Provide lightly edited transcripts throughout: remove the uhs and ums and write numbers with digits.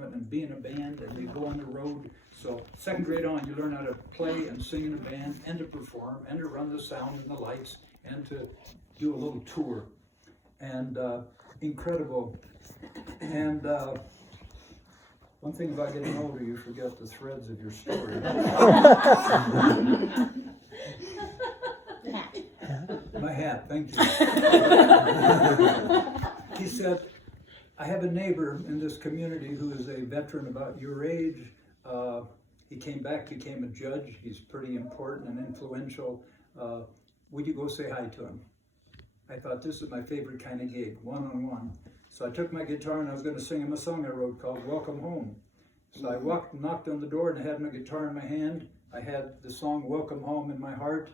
instrument and be in a band, and they go on the road. So second grade on, you learn how to play and sing in a band, and to perform, and to run the sound and the lights, and to do a little tour. And incredible. And one thing about getting older, you forget the threads of your story. My hat, thank you. He said, I have a neighbor in this community who is a veteran about your age. He came back, became a judge. He's pretty important and influential. Would you go say hi to him? I thought, this is my favorite kind of gig, one-on-one. So I took my guitar and I was going to sing him a song I wrote called Welcome Home. So I knocked on the door and I had my guitar in my hand. I had the song Welcome Home in my heart.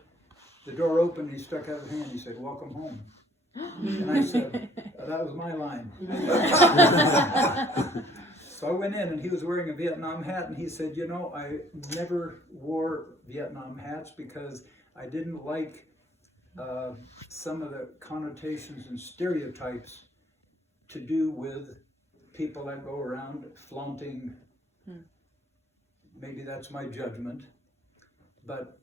The door opened, he stuck out his hand, he said, welcome home. And I said, that was my line. So I went in and he was wearing a Vietnam hat and he said, you know, I never wore Vietnam hats because I didn't like some of the connotations and stereotypes to do with people that go around flaunting. Maybe that's my judgment. But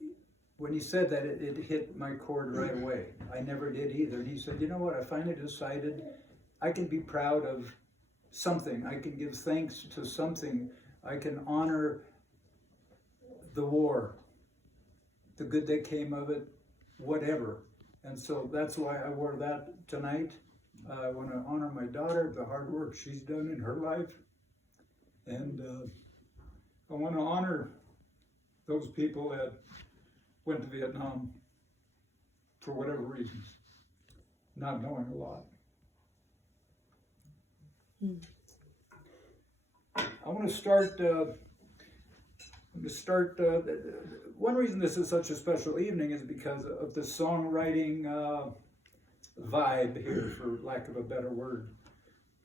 when he said that, it hit my chord right away. I never did either. And he said, you know what, I finally decided I can be proud of something. I can give thanks to something. I can honor the war, the good that came of it, whatever. And so that's why I wore that tonight. I want to honor my daughter, the hard work she's done in her life. And I want to honor those people that went to Vietnam for whatever reasons, not knowing a lot. I want to start, one reason this is such a special evening is because of the songwriting vibe here, for lack of a better word.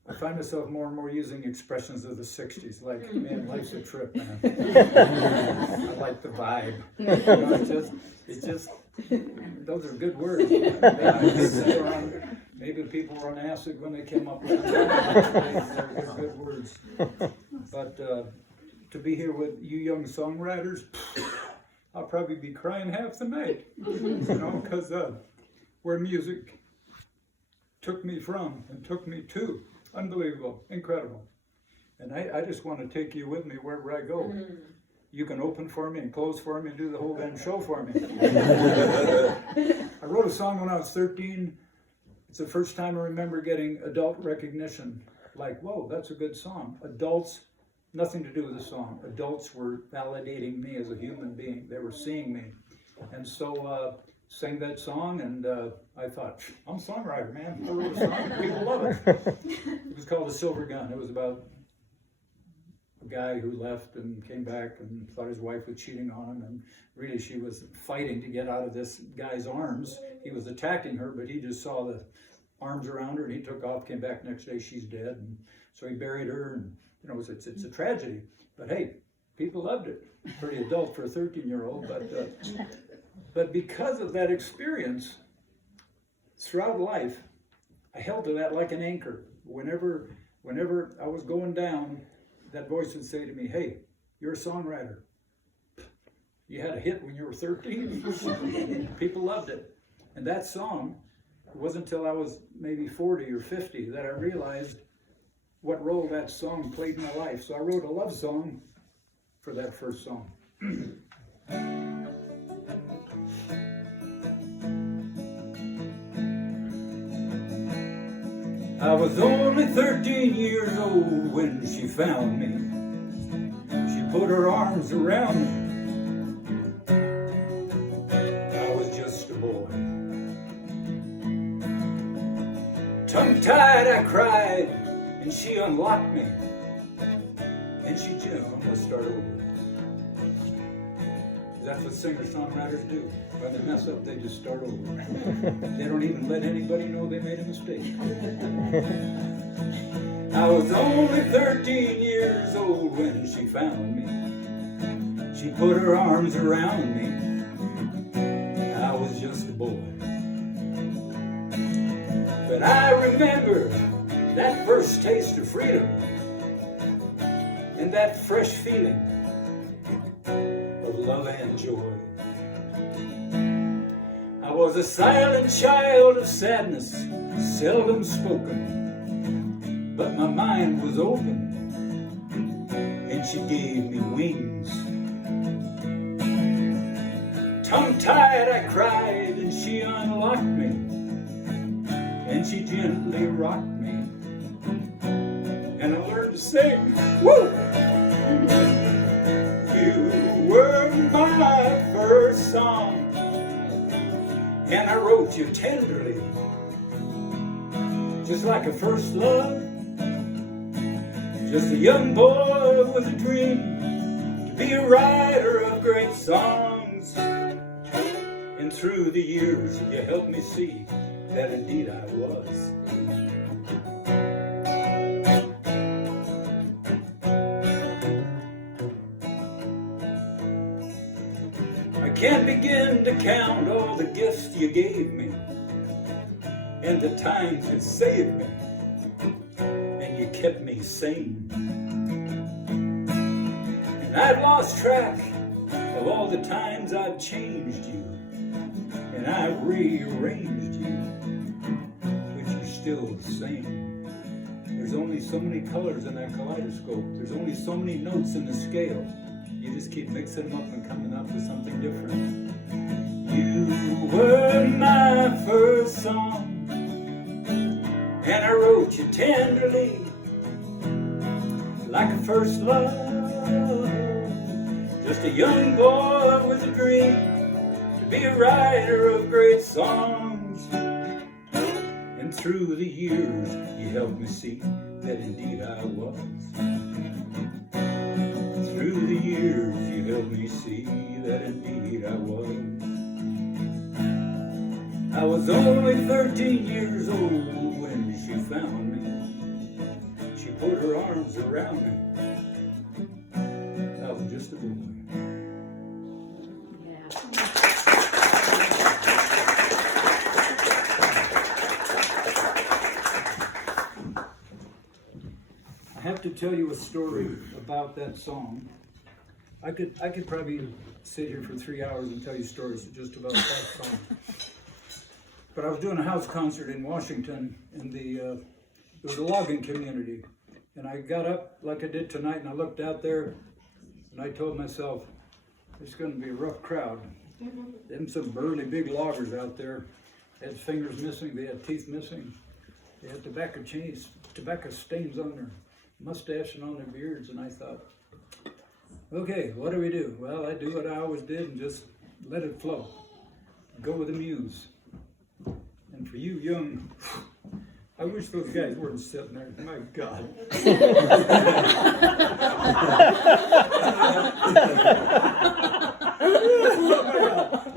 I find myself more and more using expressions of the 60s, like, man, life's a trip, man. I like the vibe. You know, it just, those are good words. Maybe people were on acid when they came up with them. They're good words. But to be here with you young songwriters, I'll probably be crying half the night, you know, because where music took me from and took me to. Unbelievable, incredible. And I just want to take you with me wherever I go. You can open for me and close for me and do the whole damn show for me. I wrote a song when I was 13. It's the first time I remember getting adult recognition. Like, whoa, that's a good song. Adults, nothing to do with the song. Adults were validating me as a human being. They were seeing me. And so sang that song, and I thought, I'm a songwriter, man. I wrote a song, people love it. It was called The Silver Gun. It was about a guy who left and came back and thought his wife was cheating on him, and really she was fighting to get out of this guy's arms. He was attacking her, but he just saw the arms around her, and he took off, came back next day, she's dead, and so he buried her, and you know, it's a tragedy. But hey, people loved it. Pretty adult for a 13-year-old, but because of that experience, throughout life, I held to that like an anchor. Whenever I was going down, that voice would say to me, hey, you're a songwriter. You had a hit when you were 13. People loved it. And that song, it wasn't until I was maybe 40 or 50 that I realized what role that song played in my life. So I wrote a love song for that first song. I was only 13 years old when she found me. She put her arms around me. I was just a boy. Tongue-tied I cried, and she unlocked me. And she just, let's start over. That's what singer-songwriters do. When they mess up, they just start over. They don't even let anybody know they made a mistake. I was only 13 years old when she found me. She put her arms around me. I was just a boy. But I remember that first taste of freedom. and that fresh feeling of love and joy. I was a silent child of sadness, seldom spoken, but my mind was open, and she gave me wings. Tongue-tied I cried, and she unlocked me, and she gently rocked me, and I learned to sing. Woo! You were my first song, and I wrote you tenderly, just like a first love. Just a young boy with a dream to be a writer of great songs. And through the years you helped me see that indeed I was. I can't begin to count all the gifts you gave me and the times you saved me and you kept me sane. And I've lost track of all the times I've changed you and I've rearranged you, but you're still the same. There's only so many colors in that kaleidoscope. There's only so many notes in the scale. You just keep mixing them up and coming up with something different. You were my first song, and I wrote you tenderly, like a first love. Just a young boy with a dream to be a writer of great songs. And through the years you helped me see that indeed I was. Through the years you helped me see that indeed I was. I was only 13 years old when she found me. She put her arms around me. I was just a boy. I have to tell you a story about that song. I could probably sit here for 3 hours and tell you stories just about that song. But I was doing a house concert in Washington, and it was a logging community. And I got up like I did tonight, and I looked out there, and I told myself, it's going to be a rough crowd. Them some burly big loggers out there. They had fingers missing, they had teeth missing. They had tobacco stains on their mustache and on their beards, and I thought, okay, what do we do? Well, I do what I always did and just let it flow. Go with the muse. And for you young, I wish those guys weren't sitting there. My God. You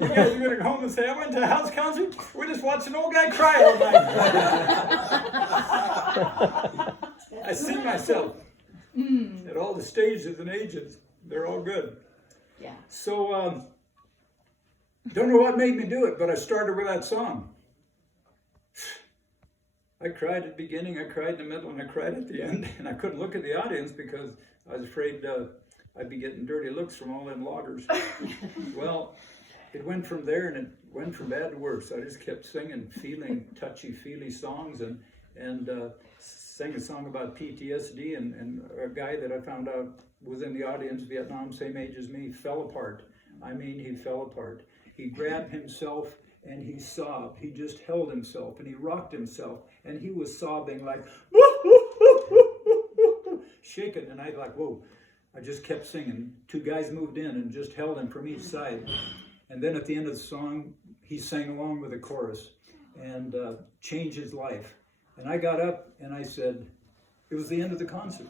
guys are going to go home and say, I went to a house concert, we just watched an old guy cry all night. I see myself at all the stages and ages. They're all good. Yeah. So, don't know what made me do it, but I started with that song. I cried at the beginning, I cried in the middle, and I cried at the end. And I couldn't look at the audience because I was afraid I'd be getting dirty looks from all them loggers. Well, it went from there, and it went from bad to worse. I just kept singing, feeling touchy-feely songs, and sang a song about PTSD, and a guy that I found out was in the audience, Vietnam, same age as me, fell apart. I mean, he fell apart. He grabbed himself and he sobbed. He just held himself and he rocked himself and he was sobbing like, shaking. And I like, whoa. I just kept singing. Two guys moved in and just held him from each side. And then at the end of the song, he sang along with the chorus and changed his life. And I got up and I said, it was the end of the concert.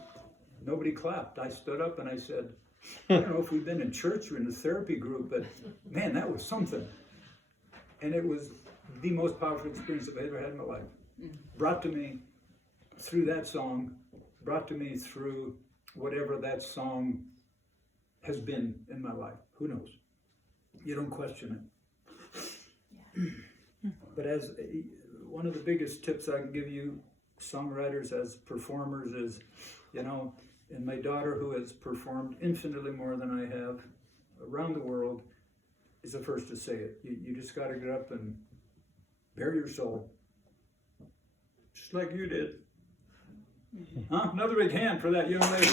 Nobody clapped. I stood up and I said, I don't know if we've been in church or in a therapy group, but man, that was something. And it was the most powerful experience I've ever had in my life. Brought to me through that song, brought to me through whatever that song has been in my life. Who knows? You don't question it. But as one of the biggest tips I can give you, songwriters as performers, is, And my daughter, who has performed infinitely more than I have around the world, is the first to say it. You just got to get up and bare your soul. Just like you did. Huh? Another big hand for that young lady.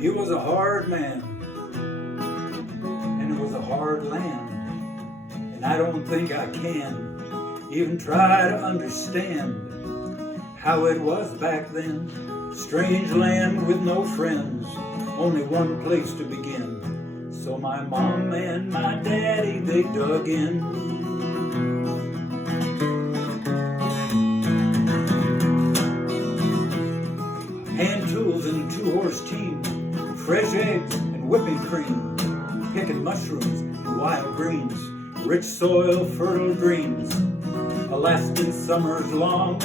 He was a hard man, and it was a hard land, and I don't think I can even try to understand how it was back then. Strange land with no friends, only one place to begin. So my mom and my daddy, they dug in. Hand tools and a 2-horse team, fresh eggs and whipping cream, picking mushrooms and wild greens, rich soil, fertile dreams. Alaskan summers long,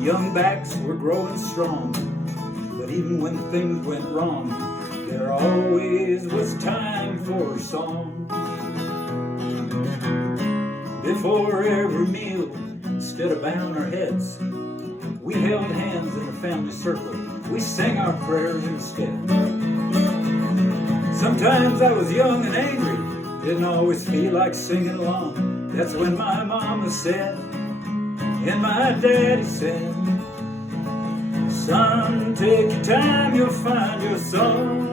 young backs were growing strong. But even when things went wrong, there always was time for a song. Before every meal, instead of bowing our heads, we held hands in a family circle. We sang our prayers instead. Sometimes I was young and angry, didn't always feel like singing along. That's when my mama said, and my daddy said, son, take your time, you'll find your song.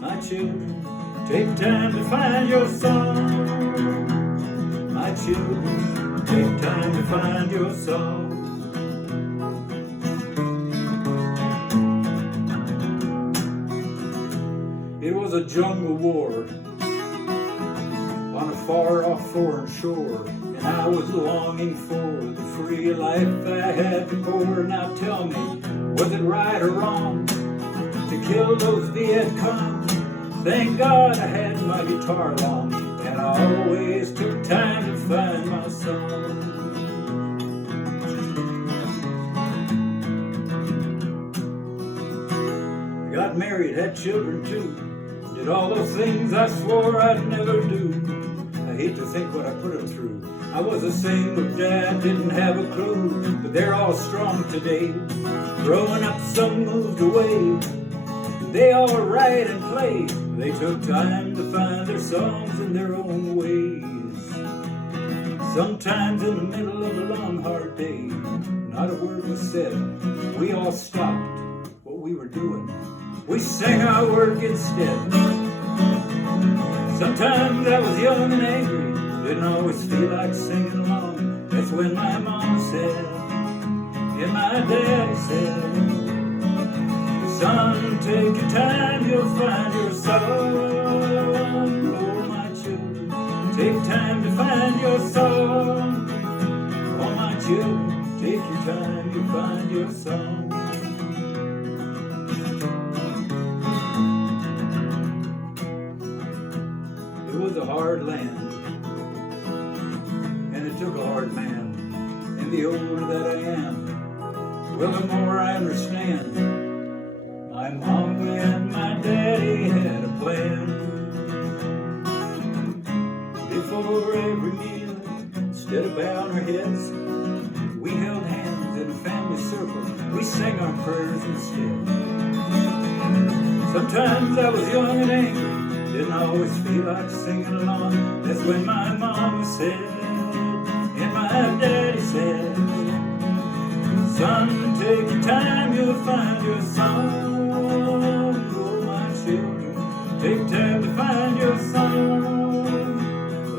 My children, take time to find your song. My children, take time to find your song. It was a jungle war on a far-off foreign shore, and I was longing for the free life I had before. Now tell me, was it right or wrong to kill those Viet Cong? Thank God I had my guitar along, and I always took time to find my song. I got married, had children too, did all those things I swore I'd never do. I hate to think what I put them through. I was a single dad, didn't have a clue, but they're all strong today. Growing up, some moved away. They all write and play. They took time to find their songs in their own ways. Sometimes in the middle of a long, hard day, not a word was said. We all stopped what we were doing. We sang our work instead. Sometimes I was young and angry, didn't always feel like singing along. That's when my mama said, and my daddy said, son, take your time, you'll find your song. Oh, my children, take time to find your song. Oh, my children, take your time, you'll find your song. It was a hard land, and it took a hard man. And the older that I am, well, the more I understand. My mom and my daddy had a plan. Before every meal, instead of bowing our heads, we held hands in a family circle. We sang our prayers instead. Sometimes I was young and angry, didn't always feel like singing along. That's when my mama said, and my daddy said, son, take your time, you'll find your song. Oh, my children, take time to find your song.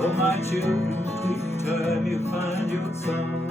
Oh, my children, take your time, you'll find your song.